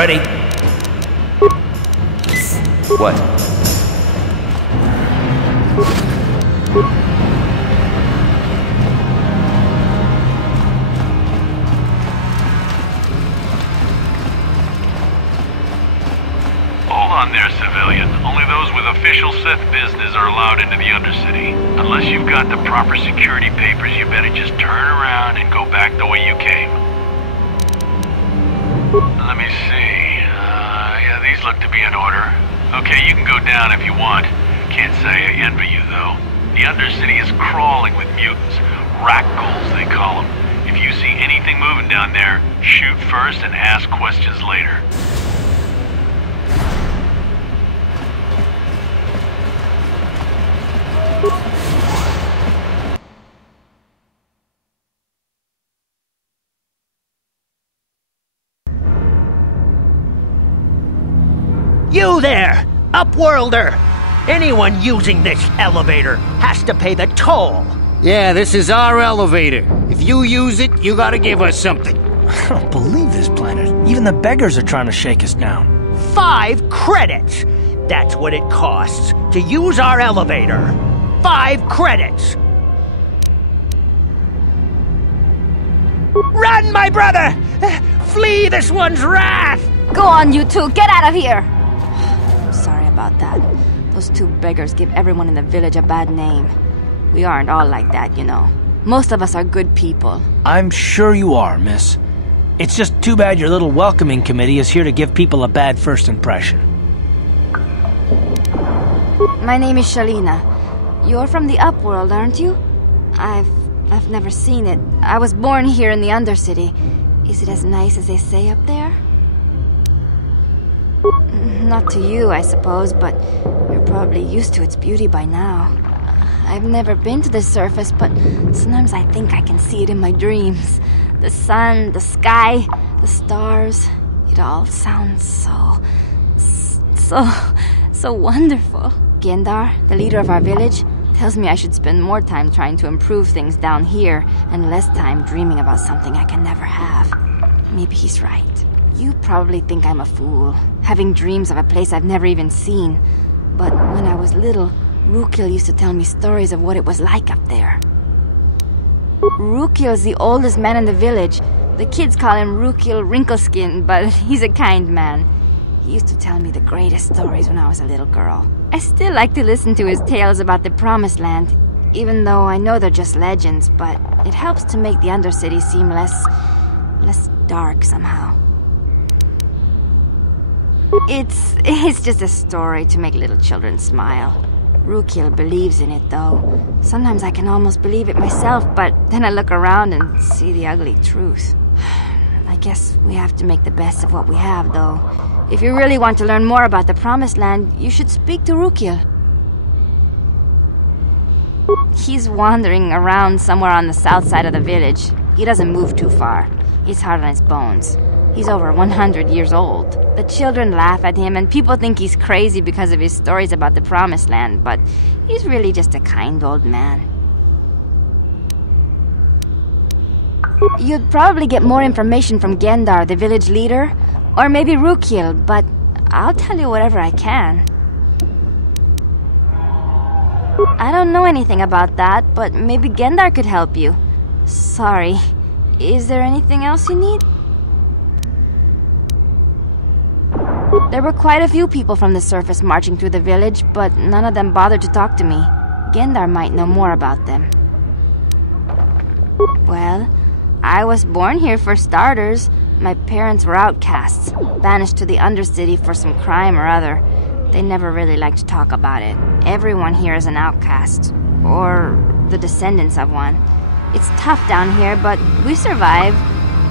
Ready? What? Hold on there, civilian. Only those with official Sith business are allowed into the Undercity. Unless you've got the proper security papers, you better just turn around and go back the way you came. Let me see. Yeah, these look to be in order. Okay, you can go down if you want. Can't say I envy you, though. The Undercity is crawling with mutants. Rat-ghouls, they call them. If you see anything moving down there, shoot first and ask questions later. You there, Upworlder! Anyone using this elevator has to pay the toll. Yeah, this is our elevator. If you use it, you gotta give us something. I don't believe this planet. Even the beggars are trying to shake us down. 5 credits! That's what it costs to use our elevator. 5 credits! Run, my brother! Flee this one's wrath! Go on, you two! Get out of here! I'm sorry about that. Those 2 beggars give everyone in the village a bad name. We aren't all like that, you know. Most of us are good people. I'm sure you are, miss. It's just too bad your little welcoming committee is here to give people a bad first impression. My name is Shalina. You're from the Upworld, aren't you? I've never seen it. I was born here in the Undercity. Is it as nice as they say up there? Not to you, I suppose, but you're probably used to its beauty by now. I've never been to the surface, but sometimes I think I can see it in my dreams. The sun, the sky, the stars. It all sounds so wonderful. Gendar, the leader of our village, tells me I should spend more time trying to improve things down here and less time dreaming about something I can never have. Maybe he's right. You probably think I'm a fool, having dreams of a place I've never even seen. But when I was little, Rukil used to tell me stories of what it was like up there. Rukil is the oldest man in the village. The kids call him Rukil Wrinkleskin, but he's a kind man. He used to tell me the greatest stories when I was a little girl. I still like to listen to his tales about the Promised Land, even though I know they're just legends, but it helps to make the Undercity seem less dark somehow. It's just a story to make little children smile. Rukil believes in it, though. Sometimes I can almost believe it myself, but then I look around and see the ugly truth. I guess we have to make the best of what we have, though. If you really want to learn more about the Promised Land, you should speak to Rukil. He's wandering around somewhere on the south side of the village. He doesn't move too far. He's hard on his bones. He's over 100 years old. The children laugh at him, and people think he's crazy because of his stories about the Promised Land, but he's really just a kind old man. You'd probably get more information from Gendar, the village leader, or maybe Rukil, but I'll tell you whatever I can. I don't know anything about that, but maybe Gendar could help you. Sorry. Is there anything else you need? There were quite a few people from the surface marching through the village, but none of them bothered to talk to me. Gendar might know more about them. Well, I was born here for starters. My parents were outcasts, banished to the Undercity for some crime or other. They never really liked to talk about it. Everyone here is an outcast, or the descendants of one. It's tough down here, but we survive.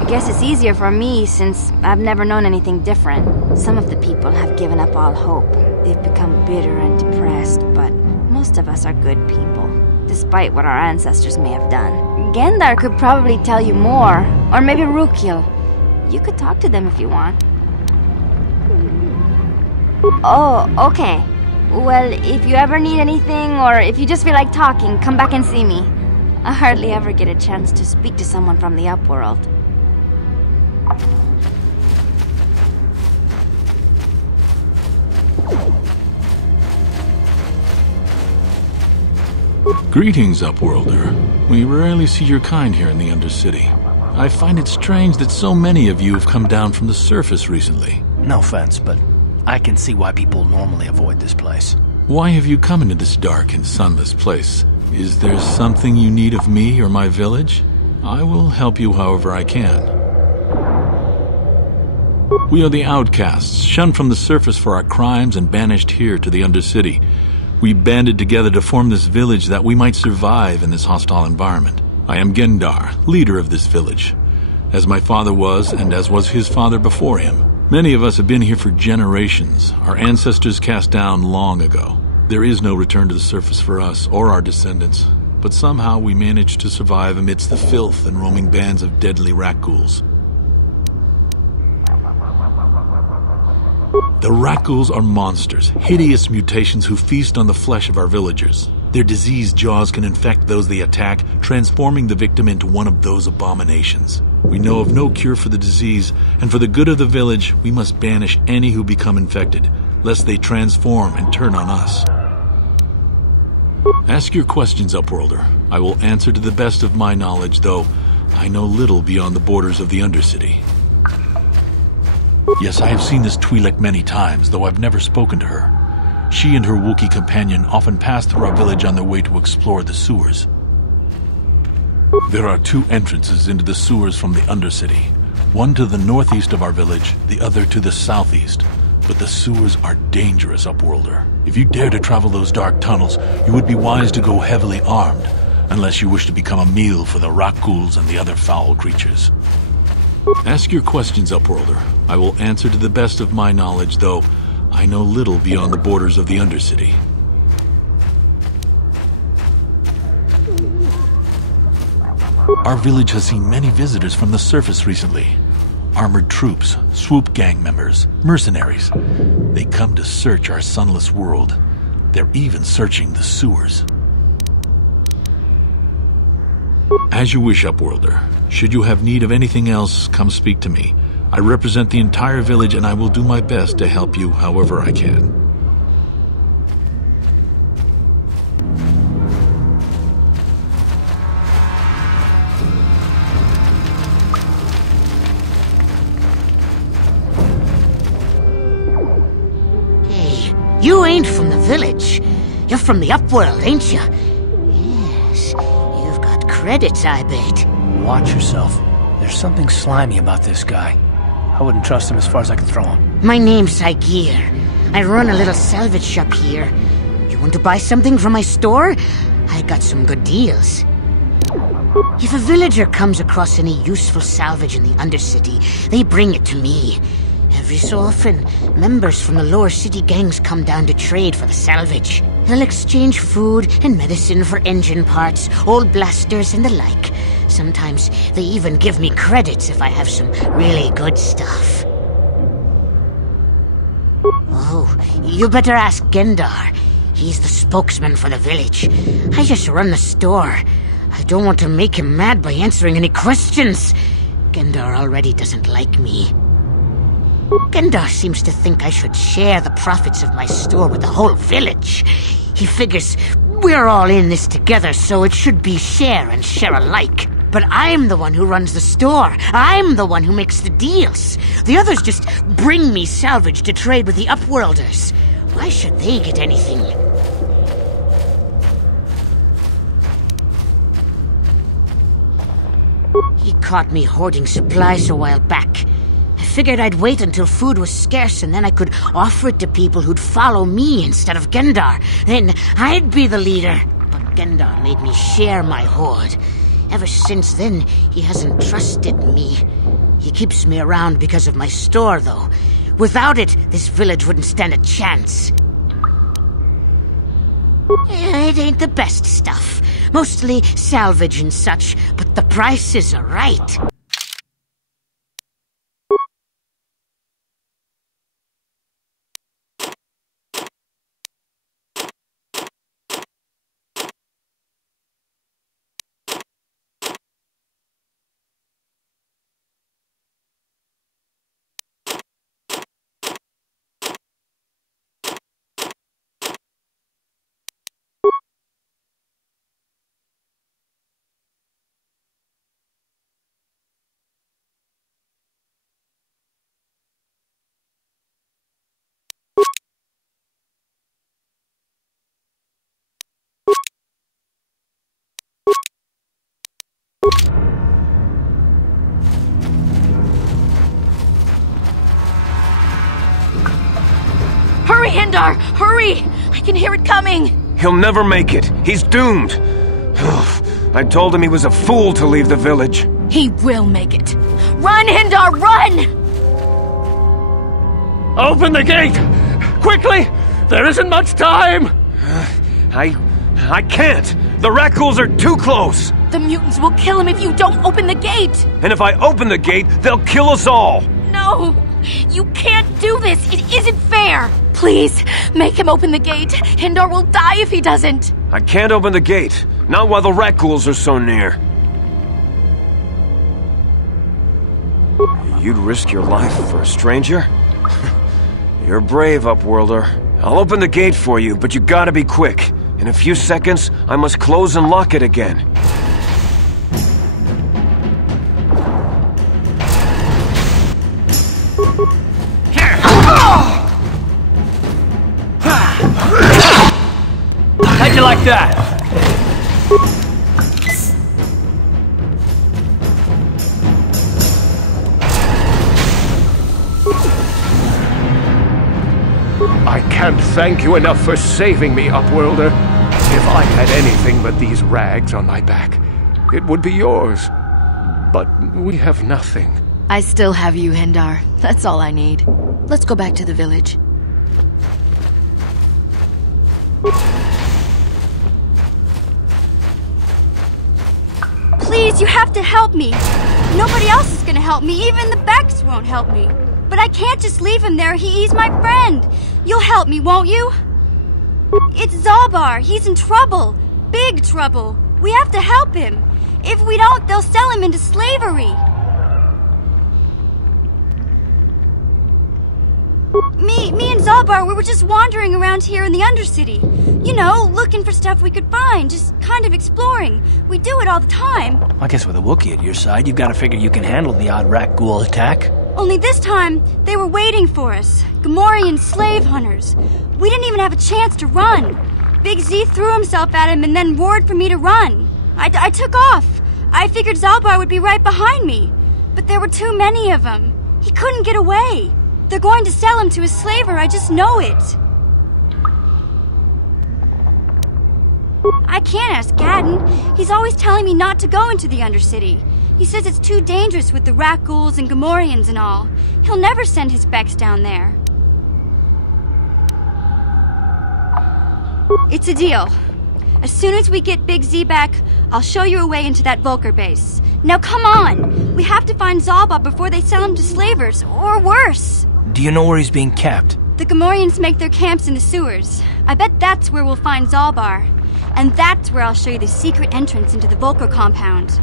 I guess it's easier for me since I've never known anything different. Some of the people have given up all hope. They've become bitter and depressed, but most of us are good people, despite what our ancestors may have done. Gendar could probably tell you more, or maybe Rukil. You could talk to them if you want. Oh, okay. Well, if you ever need anything, or if you just feel like talking, come back and see me. I hardly ever get a chance to speak to someone from the Upworld. Greetings, Upworlder. We rarely see your kind here in the Undercity. I find it strange that so many of you have come down from the surface recently. No offense, but I can see why people normally avoid this place. Why have you come into this dark and sunless place? Is there something you need of me or my village? I will help you however I can. We are the Outcasts, shunned from the surface for our crimes and banished here to the Undercity. We banded together to form this village that we might survive in this hostile environment. I am Gendar, leader of this village, as my father was and as was his father before him. Many of us have been here for generations, our ancestors cast down long ago. There is no return to the surface for us or our descendants, but somehow we managed to survive amidst the filth and roaming bands of deadly rat-ghouls. The rat-ghouls are monsters, hideous mutations who feast on the flesh of our villagers. Their diseased jaws can infect those they attack, transforming the victim into one of those abominations. We know of no cure for the disease, and for the good of the village, we must banish any who become infected, lest they transform and turn on us. Ask your questions, Upworlder. I will answer to the best of my knowledge, though I know little beyond the borders of the Undercity. Yes, I have seen this Twi'lek many times, though I've never spoken to her. She and her Wookiee companion often pass through our village on their way to explore the sewers. There are two entrances into the sewers from the Undercity. One to the northeast of our village, the other to the southeast. But the sewers are dangerous, Upworlder. If you dare to travel those dark tunnels, you would be wise to go heavily armed, unless you wish to become a meal for the rat-ghouls and the other foul creatures. Ask your questions, Upworlder. I will answer to the best of my knowledge, though I know little beyond the borders of the Undercity. Our village has seen many visitors from the surface recently. Armored troops, swoop gang members, mercenaries. They come to search our sunless world. They're even searching the sewers. As you wish, Upworlder. Should you have need of anything else, come speak to me. I represent the entire village and I will do my best to help you however I can. Hey, you ain't from the village. You're from the Upworld, ain't you? Yes, you've got credits, I bet. Watch yourself. There's something slimy about this guy. I wouldn't trust him as far as I could throw him. My name's Saigir. I run a little salvage shop here. You want to buy something from my store? I got some good deals. If a villager comes across any useful salvage in the Undercity, they bring it to me. Every so often, members from the lower city gangs come down to trade for the salvage. They'll exchange food and medicine for engine parts, old blasters, and the like. Sometimes they even give me credits if I have some really good stuff. Oh, you better ask Gendar. He's the spokesman for the village. I just run the store. I don't want to make him mad by answering any questions. Gendar already doesn't like me. Gendar seems to think I should share the profits of my store with the whole village. He figures we're all in this together, so it should be share and share alike. But I'm the one who runs the store. I'm the one who makes the deals. The others just bring me salvage to trade with the Upworlders. Why should they get anything? He caught me hoarding supplies a while back. I figured I'd wait until food was scarce and then I could offer it to people who'd follow me instead of Gendar. Then I'd be the leader. But Gendar made me share my hoard. Ever since then, he hasn't trusted me. He keeps me around because of my store, though. Without it, this village wouldn't stand a chance. It ain't the best stuff. Mostly salvage and such, but the prices are right. Gendar! Hurry! I can hear it coming! He'll never make it. He's doomed. I told him he was a fool to leave the village. He will make it. Run, Gendar, run! Open the gate! Quickly! There isn't much time! I can't! The Rakghouls are too close! The mutants will kill him if you don't open the gate! And if I open the gate, they'll kill us all! No! You can't do this! It isn't fair! Please, make him open the gate! Gendar will die if he doesn't! I can't open the gate. Not while the Rakghouls are so near. You'd risk your life for a stranger? You're brave, Upworlder. I'll open the gate for you, but you gotta be quick. In a few seconds, I must close and lock it again. How'd you like that? I can't thank you enough for saving me, Upworlder. If I had anything but these rags on my back, it would be yours. But we have nothing. I still have you, Gendar. That's all I need. Let's go back to the village. Please, you have to help me. Nobody else is gonna help me. Even the Becks won't help me. But I can't just leave him there. He's my friend. You'll help me, won't you? It's Zaalbar. He's in trouble. Big trouble. We have to help him. If we don't, they'll sell him into slavery. Me and Zaalbar, we were just wandering around here in the Undercity. You know, looking for stuff we could find, just kind of exploring. We do it all the time. I guess with a Wookiee at your side, you've got to figure you can handle the odd Rakghoul attack. Only this time, they were waiting for us. Gamorrean slave hunters. We didn't even have a chance to run. Big Z threw himself at him and then roared for me to run. I took off. I figured Zaalbar would be right behind me. But there were too many of them. He couldn't get away. They're going to sell him to a slaver, I just know it. I can't ask Gadden. He's always telling me not to go into the Undercity. He says it's too dangerous with the Rakghouls and Gamorreans and all. He'll never send his Becks down there. It's a deal. As soon as we get Big Z back, I'll show you a way into that Vulcar base. Now come on! We have to find Zaalbar before they sell him to slavers, or worse. Do you know where he's being kept? The Gamorreans make their camps in the sewers. I bet that's where we'll find Zaalbar. And that's where I'll show you the secret entrance into the Vulcar compound.